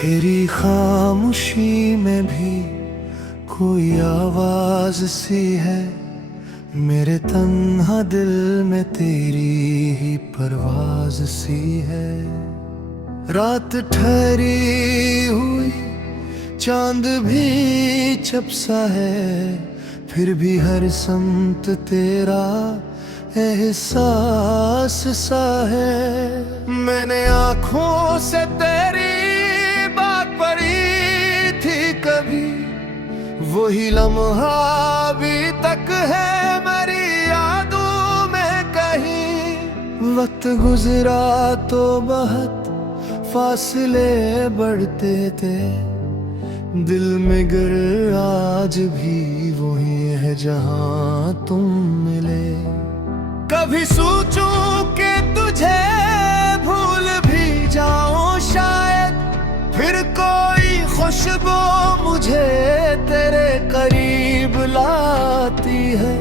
तेरी खामोशी में भी कोई आवाज सी है, मेरे तन्हा दिल में तेरी ही परवाज सी है। रात ठहरी हुई चांद भी चपसा है, फिर भी हर समत तेरा एहसास सा है। मैंने आँखों से तेरी बात पढ़ी थी कभी, वही लम्हा अभी तक है मेरी यादों में कहीं। वक्त गुजरा तो बहुत फासले बढ़ते थे, दिल में गर आज भी वही है जहां तुम मिले। कभी सोचूं कि तुझे भूल भी जाऊं शायद, फिर कोई खुशबू मुझे तेरे करीब लाती है।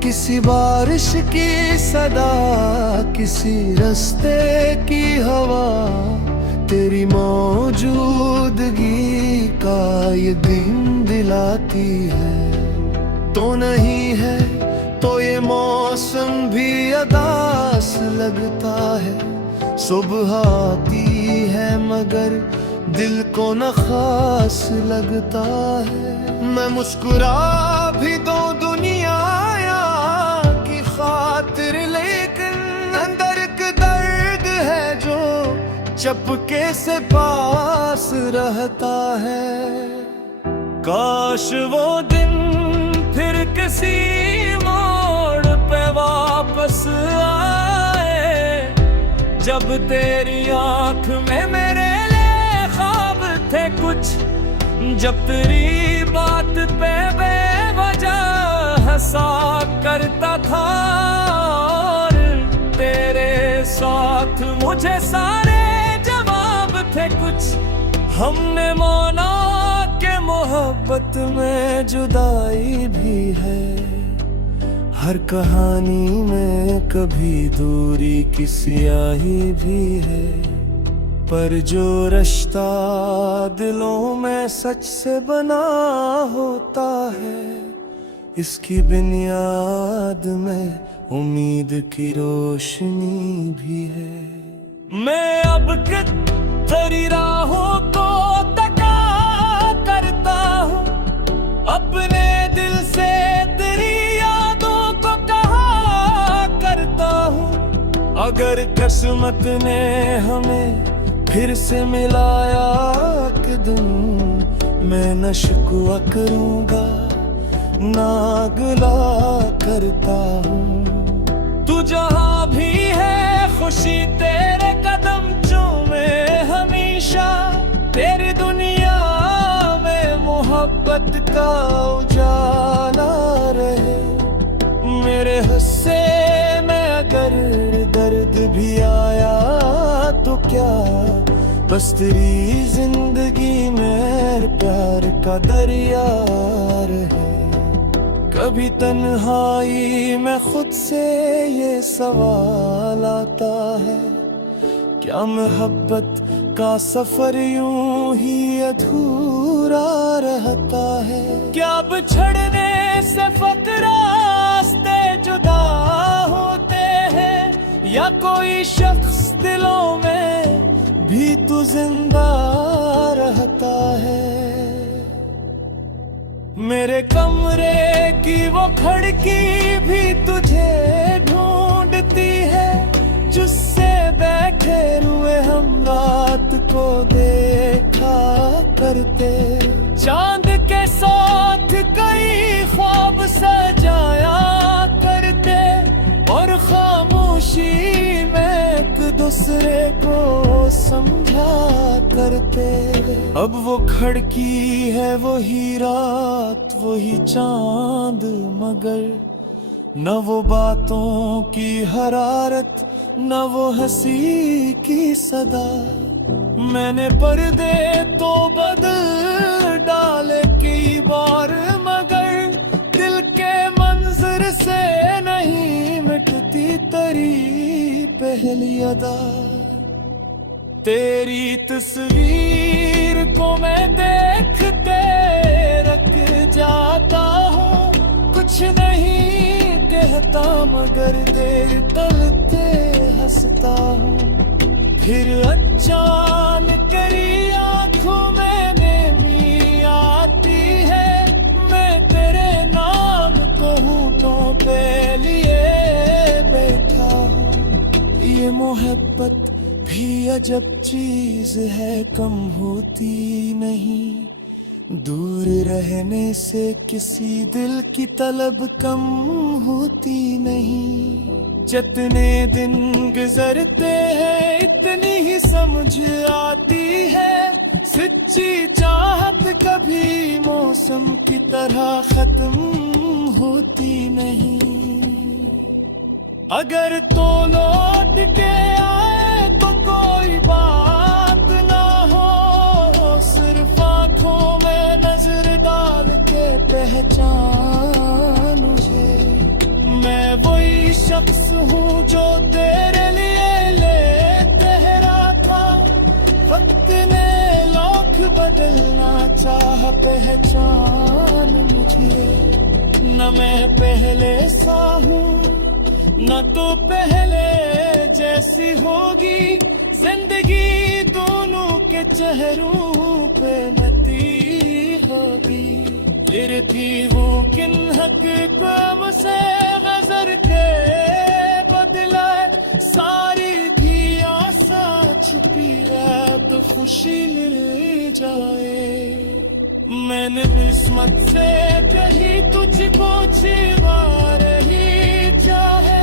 किसी बारिश की सदा, किसी रास्ते की हवा, तेरी मौजूदगी का ये दिन दिलाती है। तो नहीं है तो ये मौसम भी अदास लगता है। सुबह आती है मगर दिल को न खास लगता है। मैं मुस्कुरा भी दूं दुनिया की खातिर, लेकिन अंदर एक दर्द है जो चपके से पास रहता है। काश वो दिन फिर किसी मोड़ पे वापस आए, जब तेरी आंख में मेरे लिए ख्वाब थे कुछ, जब तेरी बात पे बेवजह हंसा करता था, और तेरे साथ मुझे सारे जवाब थे कुछ। हमने माना के मोहब्बत में जुदाई भी है, हर कहानी में कभी दूरी की स्याही भी है। पर जो रिश्ता दिलों में सच से बना होता है, इसकी बुनियाद में उम्मीद की रोशनी भी है। मैं अब तेरी राहों को तका करता हूँ, अपने दिल से तेरी यादों को कहा करता हूँ। अगर किस्मत ने हमें फिर से मिलाया कि दिन, मैं न शिकवा करूँगा ना गिला करता हूँ। तू जहाँ भी है खुशी तेरे कदम चूमे हमेशा, तेरी दुनिया में मोहब्बत का उजाला रहे। मेरे हिस्से में अगर दर्द भी आया तो क्या, बस तेरी जिंदगी में प्यार का दरिया रहे। कभी तन्हाई में खुद से ये सवाल आता है, क्या मोहब्बत का सफर यूं ही अधूरा रहता है। क्या बिछड़ने से फकरास्ते जुदा होते हैं, या कोई शख्स दिलों में भी तू जिंदा रहता है। मेरे कमरे की वो खिड़की भी तुझे ढूंढती है, जिससे बैठे हुए हम रात को देखा करते। चांद के साथ कई ख्वाब सजाया करते, और खामोशी में एक दूसरे को समझा करते। अब वो खिड़की है वही रात वही चांद, मगर न वो बातों की हरारत न वो हंसी की सदा। मैंने पर्दे तो बदल डाले कई बार, मगर दिल के मंजर से नहीं मिटती तेरी पहली अदा। तेरी तस्वीर को मैं देखते रख जाता हूँ, कुछ नहीं कहता मगर देर तलते हंसता हूँ। फिर अचानक तेरी आंखों में नमी आती है, मैं तेरे नाम को होठों पे लिए बैठा हूँ। ये मोहब्बत भी अजब चीज है, कम होती नहीं। दूर रहने से किसी दिल की तलब कम होती नहीं। जितने दिन गुजरते हैं इतनी ही समझ आती है, सच्ची चाहत कभी मौसम की तरह खत्म होती नहीं। अगर तो लौट के आए तो कोई बात ना हो, सिर्फ आंखों में नजर डाल के पहचान मुझे। मैं वही शख्स हूँ जो तेरे लिए लेते रहा था, वक्त ने लाख बदलना चाह पहचान मुझे। न मैं पहले सा हूँ न तो पहले जैसी होगी जिंदगी, दोनों के चेहरों पे नती होगी। फिर थी वो किन हक काम से नजर के बदला, सारी थी आशा छुपी है तो खुशी मिल जाए। मैंने किस्मत से कही तुझको छिपा रही चाहे,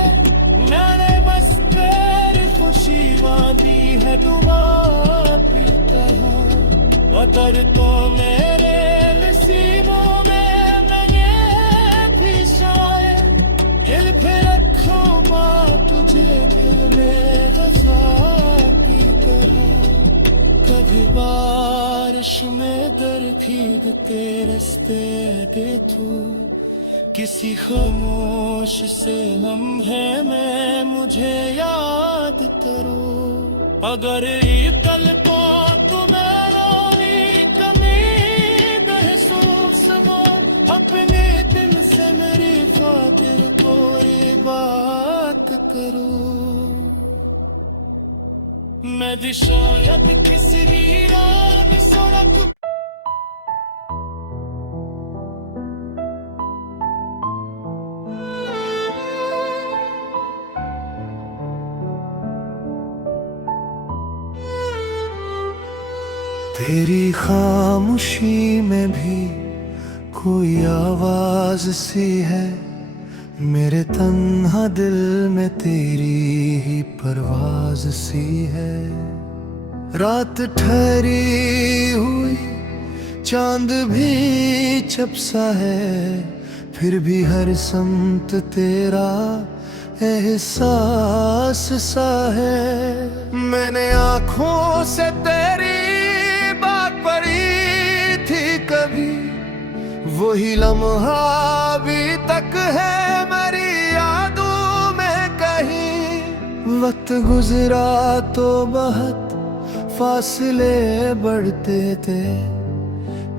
मैंने बस तेरी खुशी वादी है दुआ पीता हूँ। अगर तो मेरे नसीबों में नहीं थी शायद, दिल पे रखूँ माँ तुझे दिल में रज़ा की तरह। कभी बारिश में दर भीगते रस्ते दे तू, किसी खामोश से लम्हे में मुझे याद करो। अगर ये कल को तुम्हें रोई कमी महसूस हो, अपने दिल से मेरी खातिर कोई बात करो। मैं भी शायद किसी वीरान सड़क तेरी खामोशी में भी कोई आवाज सी है, मेरे तन्हा दिल में तेरी ही परवाज सी है। रात ठहरी हुई चांद भी चपसा है, फिर भी हर समत तेरा एहसास सा है। मैंने आँखों से तेरी कभी वही लम्हा अभी तक है मेरी यादों में कहीं। वक्त गुजरा तो बहुत फासले बढ़ते थे,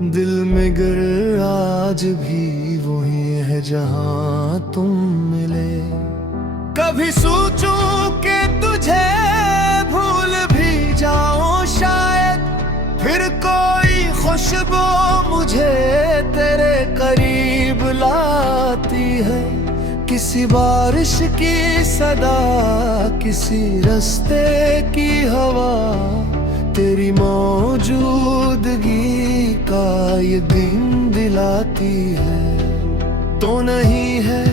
दिल में गर आज भी वही है जहां तुम मिले। कभी सोचूं कि तुझे भूल भी जाऊं शायद, फिर कोई खुशबू मुझे तेरे करीब लाती है। किसी बारिश की सदा, किसी रास्ते की हवा, तेरी मौजूदगी का ये दिन दिलाती है। तो नहीं है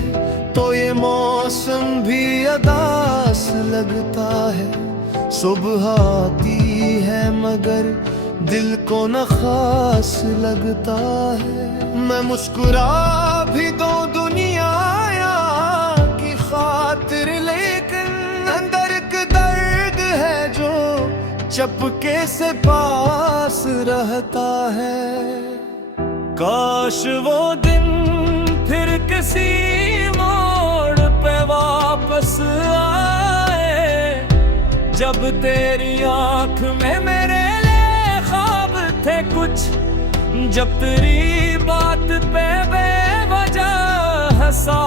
तो ये मौसम भी अदास लगता है। सुबह आती है मगर दिल को न खास लगता है। मैं मुस्कुरा भी दो दुनिया की खातिर, लेकिन अंदर एक दर्द है जो चपके से पास रहता है। काश वो दिन फिर किसी मोड़ पे वापस आए, जब तेरी आंख में मेरे लिए ख्वाब थे कुछ, जब तेरी बात पे बेवजह हंसा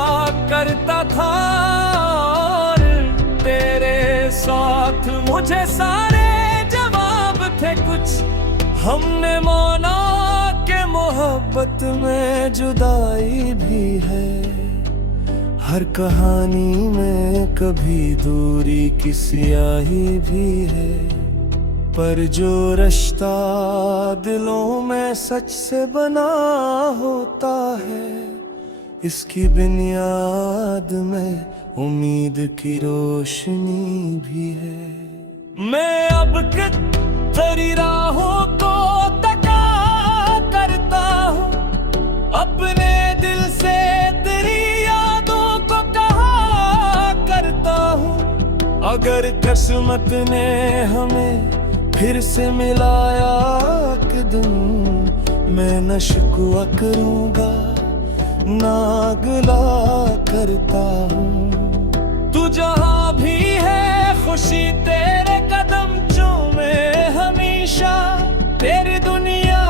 करता था, और तेरे साथ मुझे सारे जवाब थे कुछ। हमने माना कि मोहब्बत में जुदाई भी है, हर कहानी में कभी दूरी की स्याही भी है, पर जो रिश्ता दिलों में सच से बना होता है, इसकी बुनियाद में उम्मीद की रोशनी भी है। मैं अब कितनी राहों को तका करता हूँ, अपने दिल से तेरी यादों को कहा करता हूँ। अगर किस्मत ने हमें फिर से मिलाया कि दिन, मैं न शिकवा करूँगा ना गिला करता हूँ। तू जहाँ भी है खुशी तेरे कदम चूमे हमेशा, तेरी दुनिया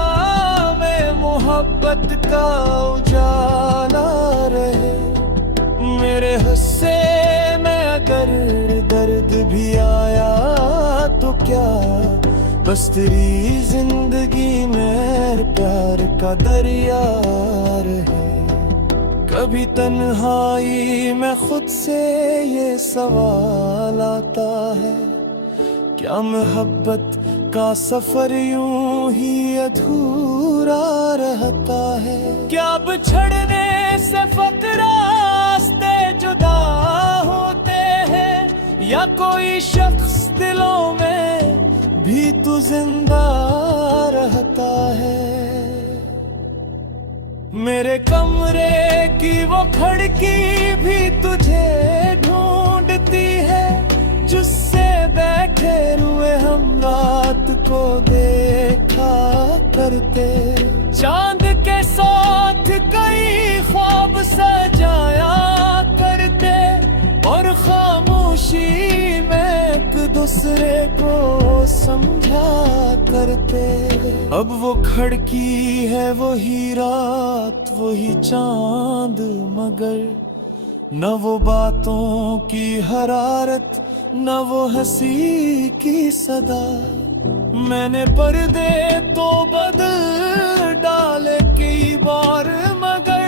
में मोहब्बत का उजाला रहे। मेरे हिस्से में अगर दर्द भी आया तो क्या, बस तेरी जिंदगी में प्यार का दरिया रहे। कभी तन्हाई में खुद से ये सवाल आता है, क्या मोहब्बत का सफर यूं ही अधूरा रहता है? क्या बिछड़ने से फकत रास्ते जुदा होते हैं, या कोई शख्स दिलों में भी तू जिंदा रहता है? मेरे कमरे की वो खिड़की भी तुझे ढूंढती है, जिससे बैठे हुए हम रात को देखा करते। चांद के साथ कई ख्वाब सजाया करते, और खामोशी में एक दूसरे को समझा करते। अब वो खिड़की है वही रात वही चांद, मगर न वो बातों की हरारत न वो हंसी की सदा। मैंने पर्दे तो बदल डाले कई बार, मगर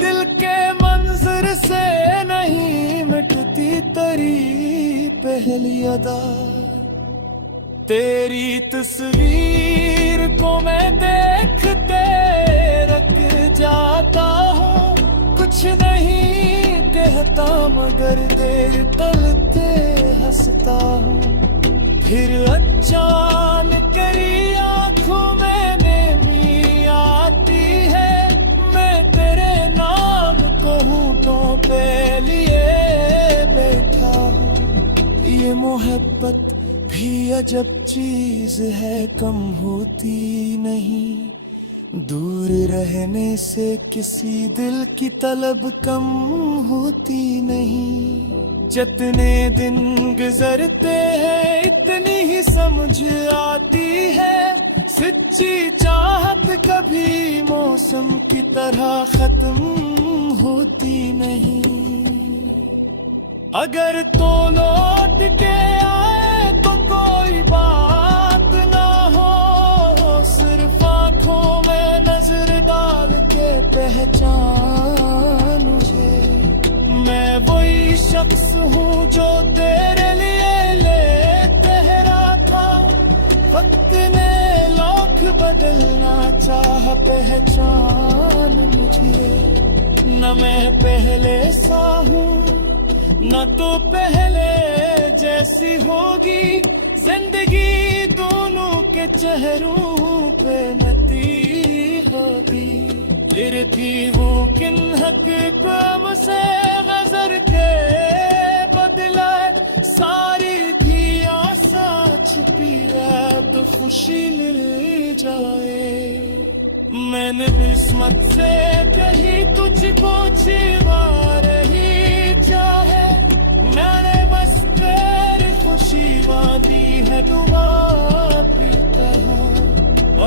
दिल के मंजर से नहीं मिटती तेरी पहली अदा। तेरी तस्वीर को मैं देखते रख जाता हूँ, कुछ नहीं कहता मगर देर तलते हंसता हूँ। फिर अचानक तेरी आँखों में नमी आती है, मैं तेरे नाम को होठों पे लिए बैठा हूँ। ये मोहब्बत भी अजब चीज है, कम होती नहीं। दूर रहने से किसी दिल की तलब कम होती नहीं। जितने दिन गुजरते हैं इतनी ही समझ आती है, सच्ची चाहत कभी मौसम की तरह खत्म होती नहीं। अगर तो लौट के आए तो कोई बात ना हो, सिर्फ आंखों में नजर डाल के पहचान मुझे। मैं वही शख्स हूँ जो तेरे लिए लेते रहा था, वक्त ने लाख बदलना चाह पहचान मुझे। न मैं पहले सा हूँ न तो पहले जैसी होगी जिंदगी, दोनों के चेहरों पे नती होगी। फिर थी वो किन हक काम से नजर के बदला, सारी थी आशा छुपी है तो खुशी ले जाए। मैंने किस्मत से कही तुझको छिपा रही चाहे, मैंने बस तेरी खुशी खामोशी वादी है डुबा पीता हूँ।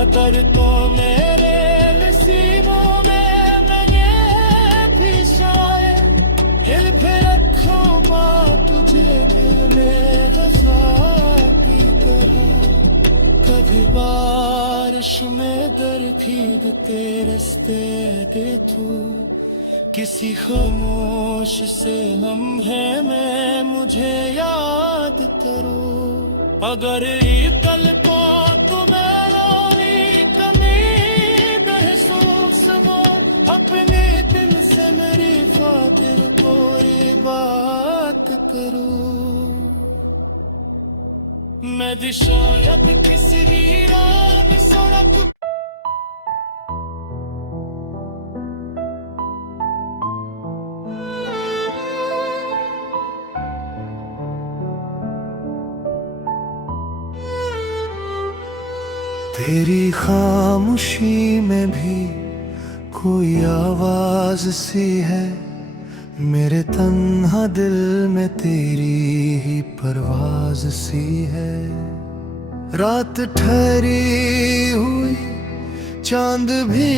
अतर तो मेरे नसीबों में मैं ये भी शायद दिल पे रखूं बात तुझे दिल में रजा की तरह। कभी बारिश में दर भीगते रस्ते दे तू, किसी खामोश से लम्हे में मुझे याद करो। अगर कल को तुम्हें रोनी कमी महसूस हो, अपने दिल से मेरी खातिर कोई बात करो। मैं शायद किसी वीरान सड़क तेरी खामोशी में भी कोई आवाज सी है, मेरे तन्हा दिल में तेरी ही परवाज सी है। रात ठहरी हुई चांद भी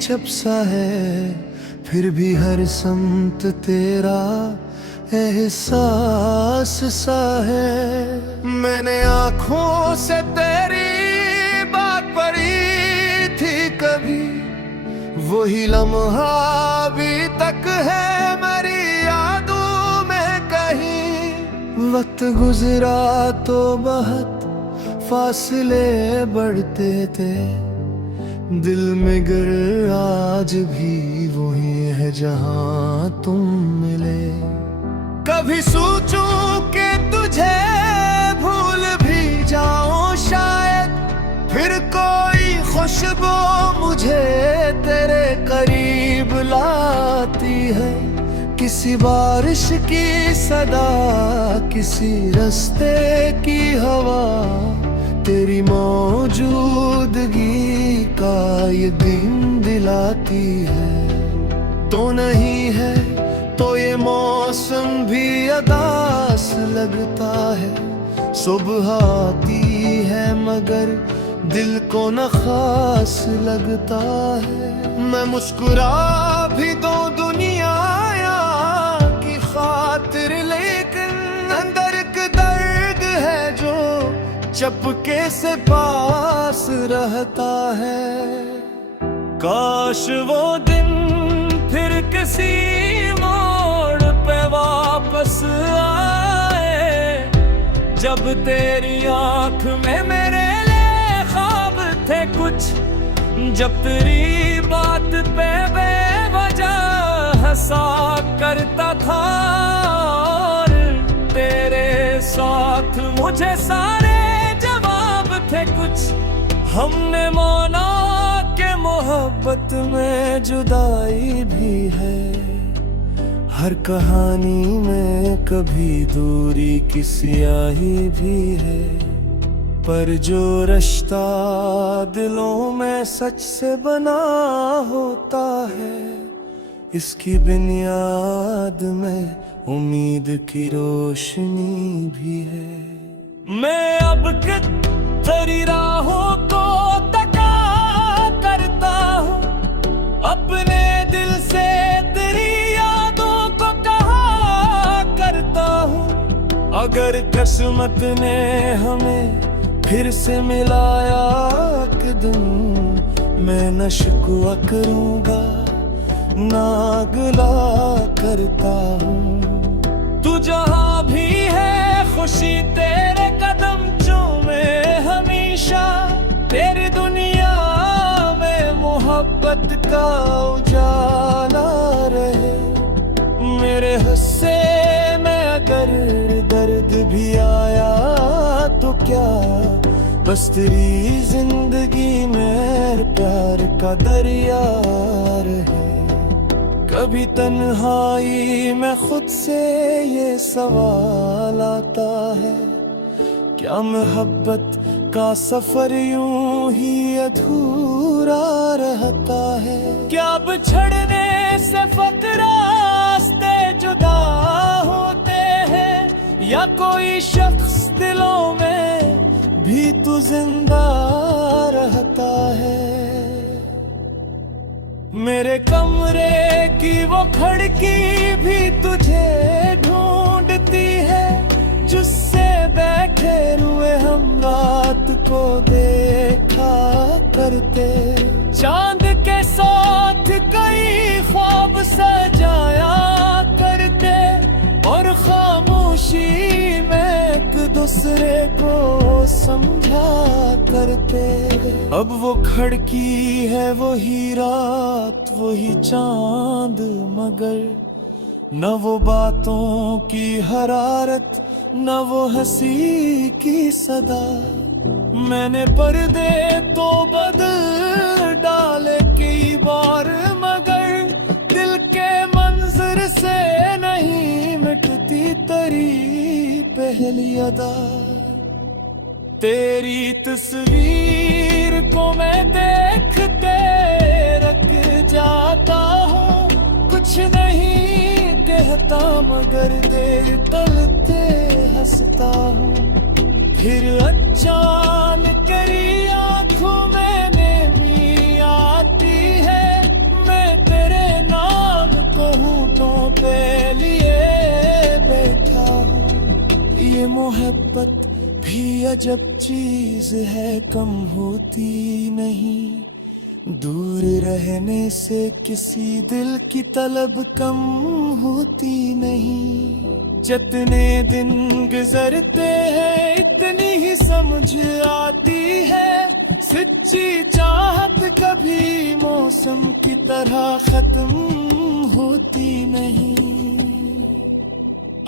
चपसा है, फिर भी हर समत तेरा एहसास सा है। मैंने आँखों से तेरी बात पढ़ी थी कभी, वही लम्हा अभी तक है मेरी यादों में कहीं। वक्त गुजरा तो बहुत फासले बढ़ते थे, दिल में गर आज भी वही है जहां तुम मिले। कभी सोचूं कि तुझे भूल भी जाऊं शायद, फिर कोई खुशबू मुझे तेरे करीब लाती है। किसी बारिश की सदा, किसी रास्ते की हवा, तेरी मौजूदगी का ये दिन दिलाती है। तो नहीं है तो ये मौसम भी अदास लगता है। सुबह आती है मगर दिल को न खास लगता है। मैं मुस्कुरा भी दो दुनिया की खातिर, लेकिन अंदर एक दर्द है जो चपके से पास रहता है। काश वो दिन फिर किसी मोड़ पे वापस आए, जब तेरी आंख में मेरे थे कुछ, जब तेरी बात पे बेवजह हंसा करता था, और तेरे साथ मुझे सारे जवाब थे कुछ। हमने माना कि मोहब्बत में जुदाई भी है, हर कहानी में कभी दूरी की स्याही भी है। पर जो रिश्ता दिलों में सच से बना होता है, इसकी बुनियाद में उम्मीद की रोशनी भी है। मैं अब तेरी राहों को तका करता हूँ, अपने दिल से तेरी यादों को कहा करता हूँ। अगर किस्मत ने हमें फिर से मिलाया कदम, मैं न शिकवा करूँगा ना गिला करता हूँ। तू जहाँ भी है खुशी तेरे कदम चूमे हमेशा, तेरी दुनिया में मोहब्बत का उजाला रहे। मेरे हिस्से में अगर दर्द भी आया तो क्या, बस तेरी जिंदगी में प्यार का दरिया रहे। कभी तन्हाई में खुद से ये सवाल आता है, क्या मोहब्बत का सफर यूं ही अधूरा रहता है? क्या बिछड़ने से फकरास्ते जुदा होते हैं, या कोई शख्स जिंदा रहता है। मेरे कमरे की वो खिड़की भी तुझे ढूंढती है, जिससे बैठे हुए हम रात को देखा करते। चांद के साथ कई ख्वाब सजाया करते, और खामोशी में एक दूसरे को समझा करते। अब वो खिड़की है, वही रात, वही चांद, मगर न वो बातों की हरारत, न वो हंसी की सदा। मैंने पर्दे तो बदल डाले कई बार, मगर दिल के मंजर से नहीं मिटती तेरी पहली अदा। तेरी तस्वीर को मैं देखते रख जाता हूँ, कुछ नहीं कहता मगर देर तलते हंसता हूँ। फिर अचानक तेरी आंखों में नमी आती है, मैं तेरे नाम को होठों पे लिए बैठा हूँ। ये मोहब्बत भी अजब चीज है, कम होती नहीं। दूर रहने से किसी दिल की तलब कम होती नहीं। जितने दिन गुजरते हैं इतनी ही समझ आती है, सच्ची चाहत कभी मौसम की तरह खत्म होती नहीं।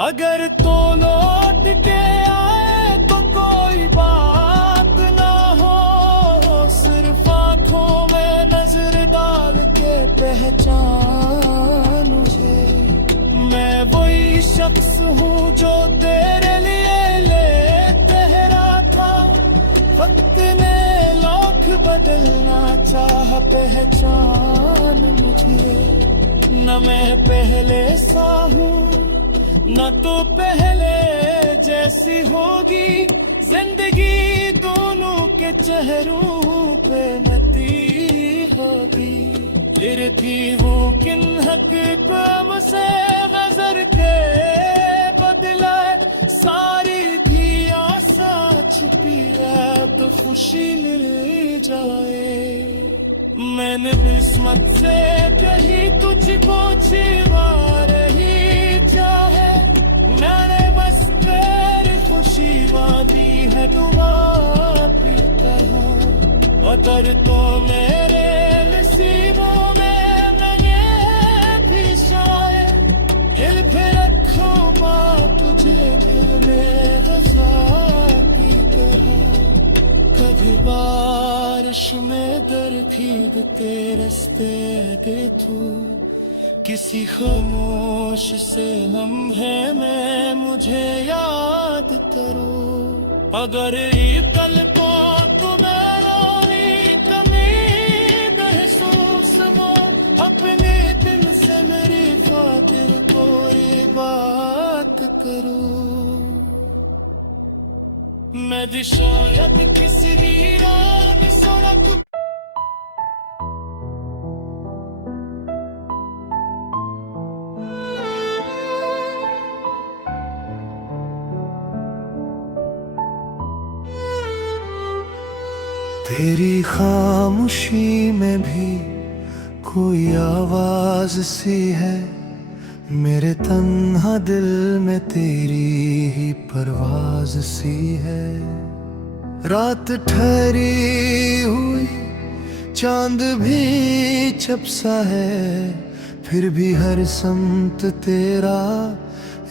अगर तो लौट के आए तो कोई बात ना हो, सिर्फ आंखों में नजर डाल के पहचान मुझे। मैं वही शख्स हूँ जो तेरे लिए लेते रहा था, वक्त ने लाख बदलना चाह पहचान मुझे। न मैं पहले सा हूँ न तो पहले जैसी होगी जिंदगी, दोनों के चेहरों पे नती होगी। फिर थी वो किन हक काम से नजर के बदला, सारी थी आशा छुपी है तो खुशी मिल जाए। मैंने किस्मत से कही तुझको छिपा रही चाहे, मैंने बस तेरी खुशी वादी है दुआ पीता हूँ। अगर तो मेरे नसीबों में नहीं थी शायद, दिल पे रखूं बात तुझे दिल में गज़ा की तरह। कभी बारिश में दर भीगते रास्ते आगे तू, किसी खामोश से हम है मैं मुझे याद करो। अगर ये तलपों तो मेरी कमी महसूस हो, अपने दिल से मेरी खातिर कोई बात करो। मैं भी शायद किसी वीरान सड़क तेरी खामोशी में भी कोई आवाज सी है, मेरे तन्हा दिल में तेरी ही परवाज सी है। रात ठहरी हुई चांद भी छपसा है, फिर भी हर समत तेरा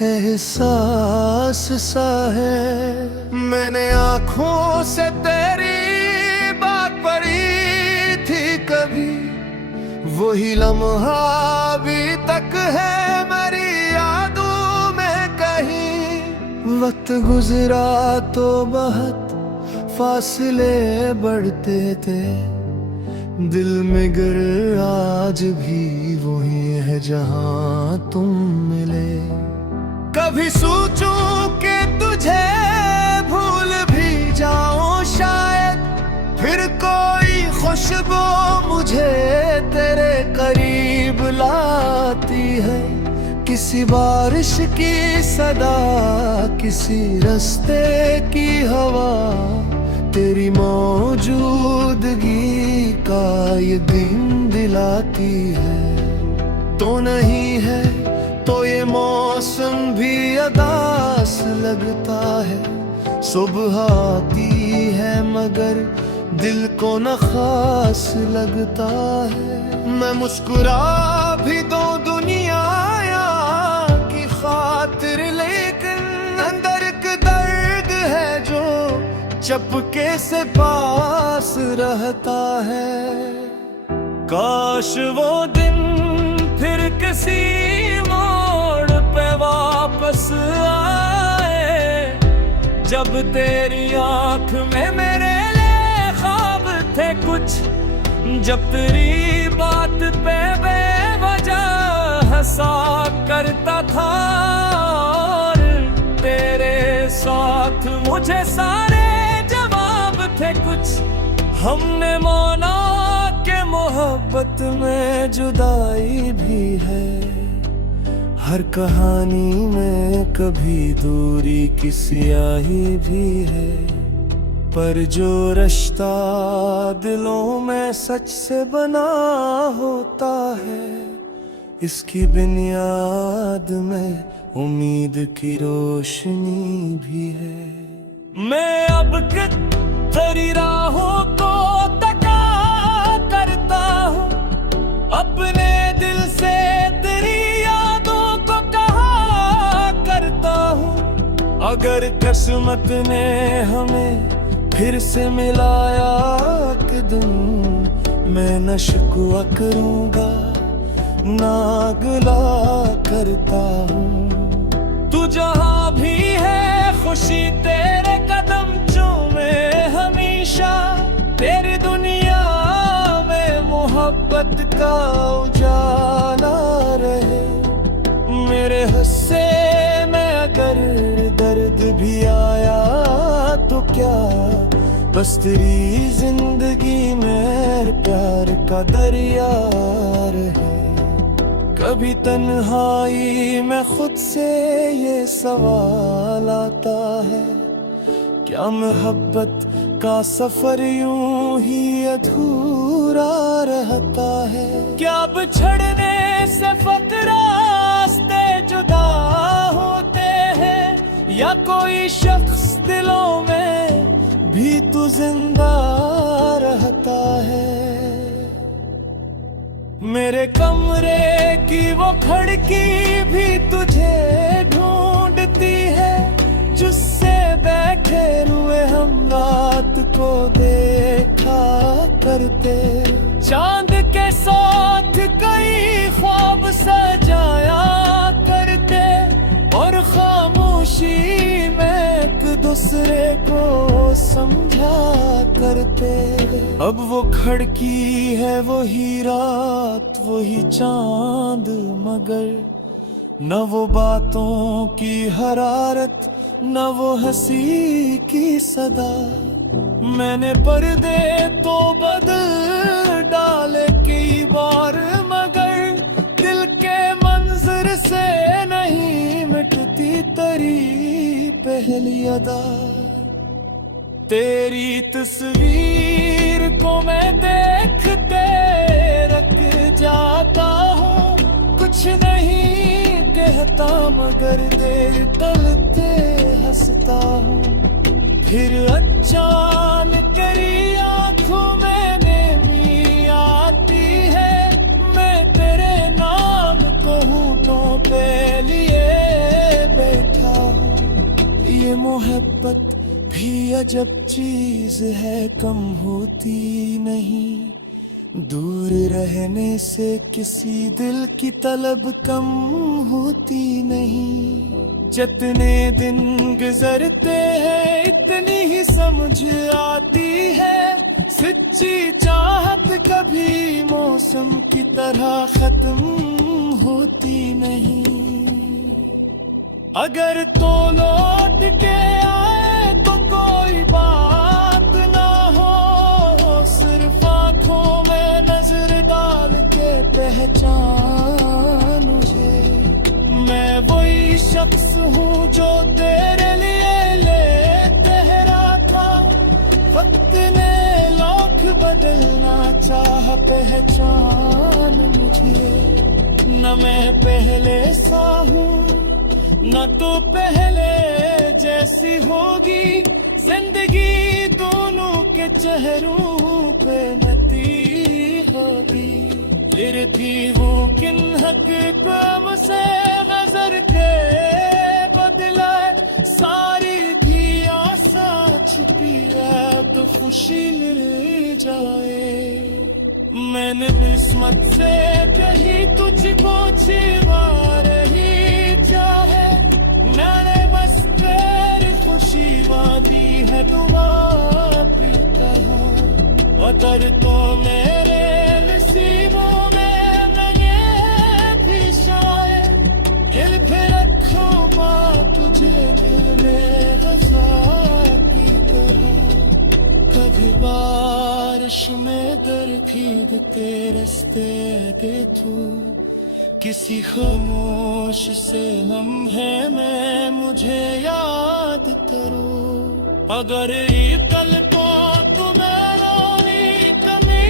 एहसास सा है। मैंने आँखों से तेरी बात पढ़ी थी कभी, वही लम्हा अभी तक है मेरी यादों में कहीं। वक्त गुजरा तो बहुत फासले बढ़ते थे, दिल में गर आज भी वही है जहां तुम मिले। कभी सोचूं कि तुझे भूल भी जाऊं शायद, खुशबू मुझे तेरे करीब लाती है, किसी बारिश की सदा, किसी रास्ते की हवा, तेरी मौजूदगी का ये दिन दिलाती है। तो नहीं है तो ये मौसम भी अदास लगता है, सुबह आती है मगर दिल को न खास लगता है। मैं मुस्कुरा भी दो दुनिया की खातिर, लेकिन अंदर एक दर्द है जो चपके से पास रहता है। काश वो दिन फिर किसी मोड़ पे वापस आए, जब तेरी आंख में मेरे थे कुछ, जब तेरी बात पे बेवजह हंसा करता था, और तेरे साथ मुझे सारे जवाब थे कुछ। हमने माना के मोहब्बत में जुदाई भी है, हर कहानी में कभी दूरी की स्याही भी है, पर जो रिश्ता दिलों में सच से बना होता है, इसकी बुनियाद में उम्मीद की रोशनी भी है। मैं अब कितनी राहों को तका करता हूँ, अपने दिल से तेरी यादों को कहा करता हूँ। अगर किस्मत ने हमें फिर से मिलाया कि दिन, मैं न शिकवा करूँगा ना गिला करता हूँ। तू जहाँ भी है खुशी तेरे कदम चूमे हमेशा, तेरी दुनिया में मोहब्बत का उजाला रहे। मेरे हिस्से में अगर दर्द भी आया तो क्या, बस तेरी जिंदगी में प्यार का दरिया रहे। कभी तन्हाई में खुद से ये सवाल आता है, क्या मोहब्बत का सफर यूं ही अधूरा रहता है? क्या बिछड़ने से फकरास्ते जुदा होते हैं, या कोई शख्स दिलों में भी तू जिंदा रहता है? मेरे कमरे की वो खिड़की भी तुझे ढूंढती है, जिससे बैठे हुए हम रात को देखा करते। चांद के साथ कई ख्वाब सजाया करते, और खामोशी में एक दूसरे को समझा करते। अब वो खिड़की है वही रात वही चांद, मगर न वो बातों की हरारत न वो हंसी की सदा। मैंने पर्दे तो बदल डाले कई बार, मगर दिल के मंजर से नहीं मिटती तेरी पहली अदा। तेरी तस्वीर को मैं देखते रख जाता हूँ, कुछ नहीं कहता मगर देर तलते हंसता हूँ। फिर अचानक तेरी आंखों में नमी आती है, मैं तेरे नाम को होठों पे लिए बैठा हूँ। ये मोहब्बत भी अजब चीज है, कम होती नहीं। दूर रहने से किसी दिल की तलब कम होती नहीं। जितने दिन गुजरते हैं इतनी ही समझ आती है, सच्ची चाहत कभी मौसम की तरह खत्म होती नहीं। अगर तो लौट के आए तो कोई बात ना हो, सिर्फ आंखों पहचान मुझे। मैं वही शख्स हूँ जो तेरे लिए लेते रहा था, वक्त ने लाख बदलना चाह पहचान मुझे। न मैं पहले सा हूँ न तो पहले जैसी होगी जिंदगी, दोनों के चेहरों पे नती होगी। फिर भी वो किन हक काम से नजर के बदला, सारी भी आशा छुपी है तो खुशी मिल जाए। मैंने किस्मत से कहीं तुझको छिपा रही चाहे, मैंने बस तेरी खुशी वादी है दुआ पीता हूँ। अतर तो मेरे नसीबों में नहीं भी शायद, दिल पे रखूँ माँ तुझे दिल में रज़ा की तरह। कभी बारिश में दर भीगते रस्ते दे तू, किसी खामोश से लम्हे में मुझे याद करो। अगर ये कल को तुम्हारी कमी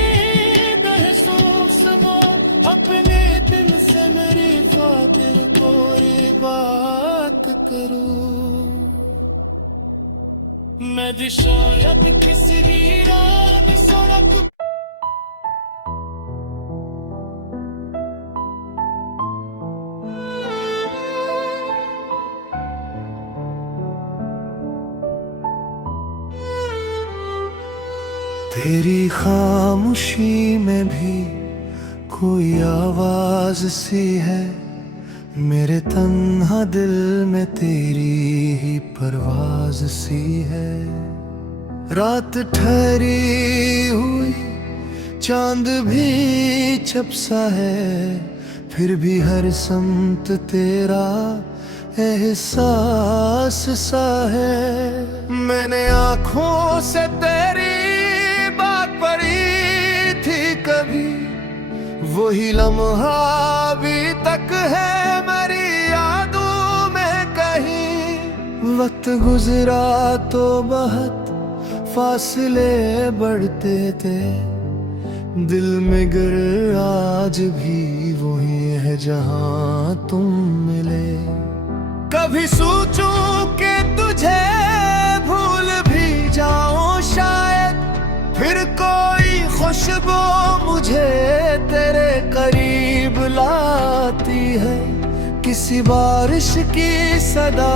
महसूस हो, अपने दिल से मेरी खातिर कोई बात करो। मैं शायद किसी वीरान सड़क तेरी खामोशी में भी कोई आवाज सी है, मेरे तन्हा दिल में तेरी ही परवाज सी है। रात ठहरी हुई चांद भी चपसा है, फिर भी हर समत तेरा एहसास सा है। मैंने आँखों से तेरी पड़ी थी कभी, वही लम्हा अभी तक है मेरी यादों में कहीं। वक्त गुजरा तो बहुत फासले बढ़ते थे, दिल में गर आज भी वही है जहां तुम मिले। कभी सोचूं कि तुझे भूल भी जाऊं शायद, फिर कोई खुशबू मुझे तेरे करीब लाती है। किसी बारिश की सदा,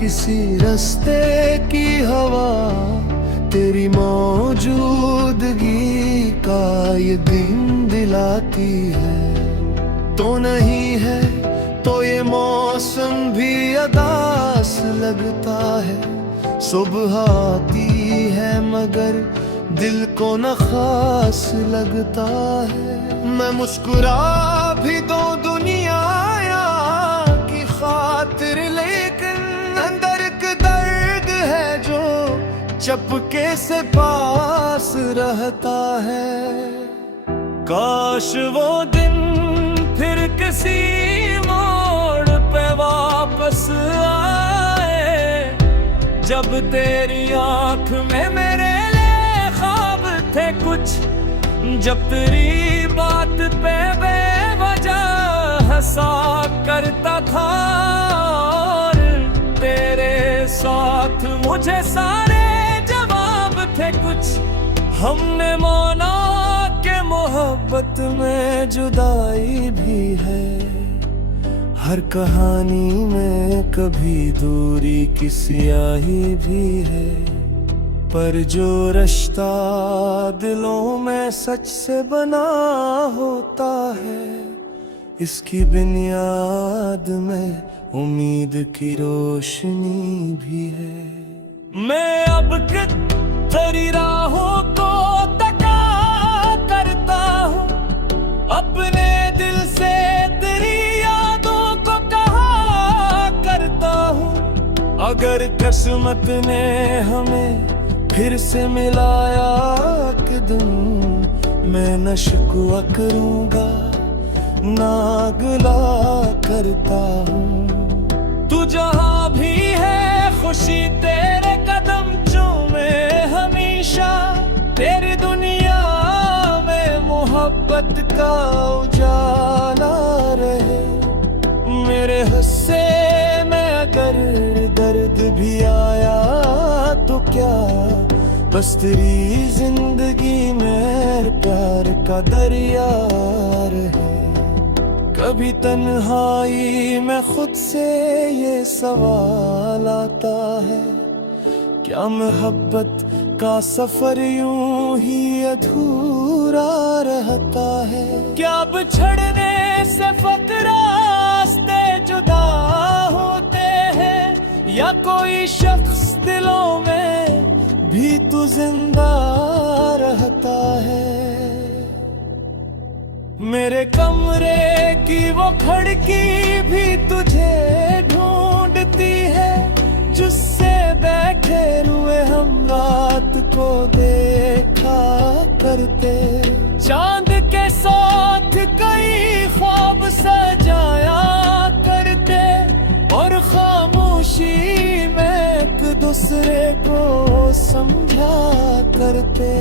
किसी रास्ते की हवा, तेरी मौजूदगी का ये दिन दिलाती है। तो नहीं है तो ये मौसम भी अदास लगता है। सुबह आती है मगर दिल को न खास लगता है। मैं मुस्कुरा भी दो दुनिया की खातिर, लेकिन अंदर का दर्द है जो चपके से पास रहता है। काश वो दिन फिर किसी मोड़ पे वापस आए, जब तेरी आंख में मेरे थे कुछ, जब तेरी बात पे बेवजह हंसा करता था, और तेरे साथ मुझे सारे जवाब थे कुछ। हमने माना कि मोहब्बत में जुदाई भी है, हर कहानी में कभी दूरी की स्याही भी है। पर जो रिश्ता दिलों में सच से बना होता है, इसकी बुनियाद में उम्मीद की रोशनी भी है। मैं अब तेरी राहों को तका करता हूँ, अपने दिल से तेरी यादों को कहा करता हूँ। अगर किस्मत ने हमें फिर से मिलाया कदम, मैं न शिकवा करूँगा नागला करता हूँ। तू जहाँ भी है खुशी तेरे कदम चूमे हमेशा, तेरी दुनिया में मोहब्बत का उजाला रहे। मेरे हिस्से में अगर दर्द भी आया तो क्या, बस तेरी जिंदगी में प्यार का दरिया रहे। कभी तन्हाई में खुद से ये सवाल आता है, क्या मोहब्बत का सफर यूं ही अधूरा रहता है। क्या बिछड़ने से फकत रास्ते जुदा होते हैं, या कोई शख्स दिलों में भी तू जिंदा रहता है। मेरे कमरे की वो खिड़की भी तुझे ढूंढती है, जिससे बैठे हुए हम रात को देखा करते। चांद के साथ कई ख्वाब सजाया करते, और खामोशी में एक दूसरे को समझा करते।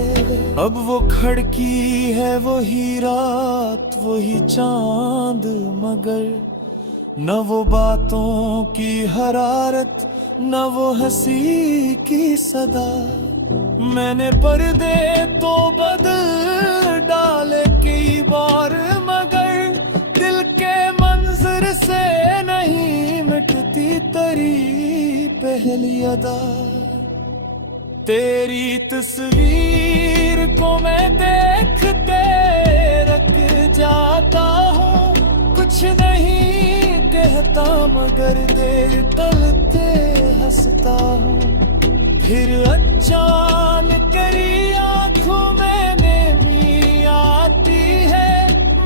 अब वो खिड़की है वही रात वही चांद, मगर न वो बातों की हरारत न वो हंसी की सदा। मैंने पर्दे तो बदल डाले कई बार, मगर दिल के मंजर से नहीं मिटती तेरी पहली अदा। तेरी तस्वीर को मैं देखते रख जाता हूँ, कुछ नहीं कहता मगर देर तलते हंसता हूँ। फिर अचानक तेरी आंखों में नमी आती है,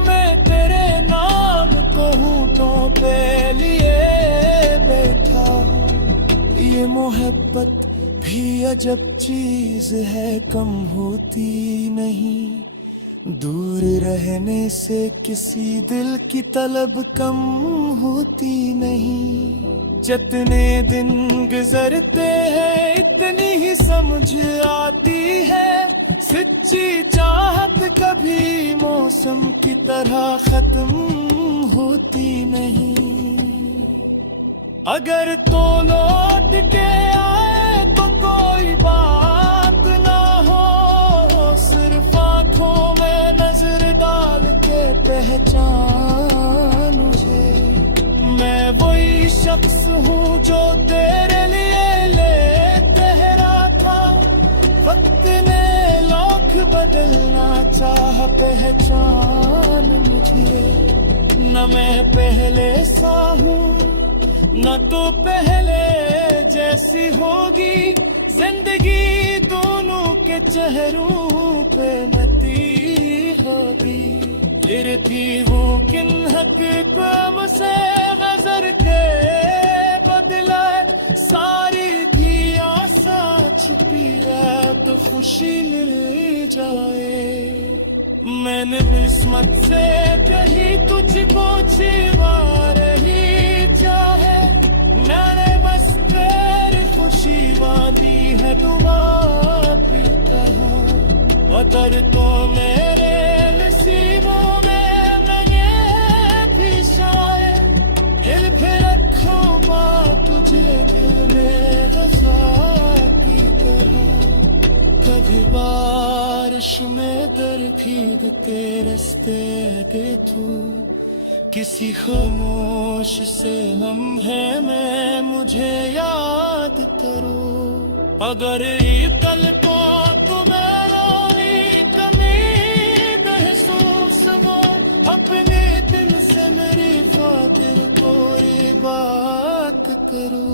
मैं तेरे नाम को होठों पे लिए बैठा हूँ। ये मोहब्बत भी अजब चीज है, कम होती नहीं। दूर रहने से किसी दिल की तलब कम होती नहीं। जितने दिन गुजरते हैं इतनी ही समझ आती है, सच्ची चाहत कभी मौसम की तरह खत्म होती नहीं। अगर तो लौट के आए तो कोई बात ना हो, सिर्फ आंखों में नजर डाल के पहचान मुझे। मैं वही शख्स हूँ जो तेरे लिए लेते रहा था, वक्त ने लाख बदलना चाह पहचान मुझे। न मैं पहले सा हूँ न तो पहले जैसी होगी जिंदगी, दोनों के चेहरों पे नती होगी। फिर थी वो किन हक काम से नजर के बदला, सारी थी आशा छुपी है तो खुशी मिल जाए। मैंने किस्मत से कही तुझको छिपा रही चाहे, मैंने बस तेरी खुशी वादी है दुआ पीता हूँ। अगर तो मेरे नसीबों में नहीं भी शायद, दिल फिर रखूँगा तुझे दिल में रज़ा की तरह। कभी बारिश में दर भीगते रस्ते आगे तू, किसी खामोश से लम्हे में मुझे याद करो। अगर ये कल को तुम्हारी कमी महसूस हो, अपने दिल से मेरी खातिर कोई बात करो।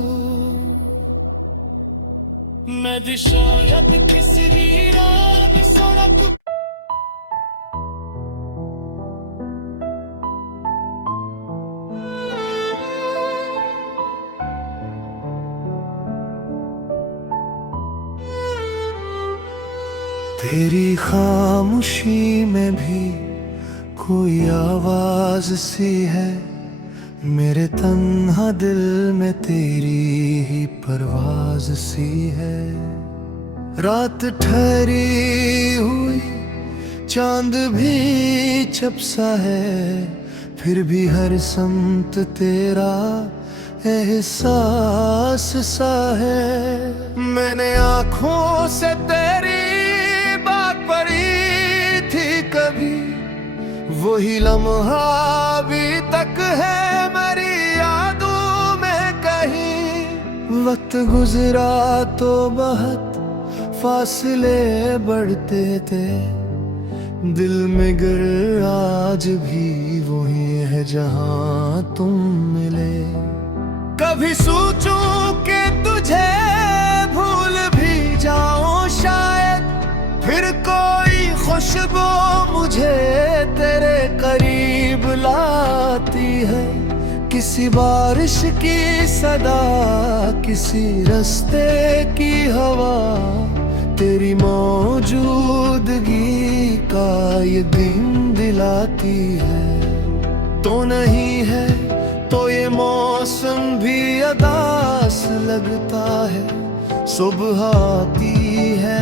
मैं भी शायद किसी वीरान सड़क तेरी खामोशी में भी कोई आवाज सी है मेरे तन्हा दिल में, तेरी ही परवाज सी है। रात ठहरी हुई चांद भी चपसा है, फिर भी हर समत तेरा एहसास सा है। मैंने आँखों से तेरी बात पढ़ी थी कभी, वही लम्हा अभी तक है मेरी यादों में कहीं। वक्त गुजरा तो बहुत फासले बढ़ते थे, दिल में गिर आज भी वही है जहां तुम मिले। कभी सोचूं कि तुझे भूल भी जाऊं शायद, फिर कोई खुशबू मुझे तेरे करीब लाती है। किसी बारिश की सदा, किसी रास्ते की हवा, तेरी मौजूदगी का ये दिन दिलाती है। तो नहीं है तो ये मौसम भी अदास लगता है, सुबह आती है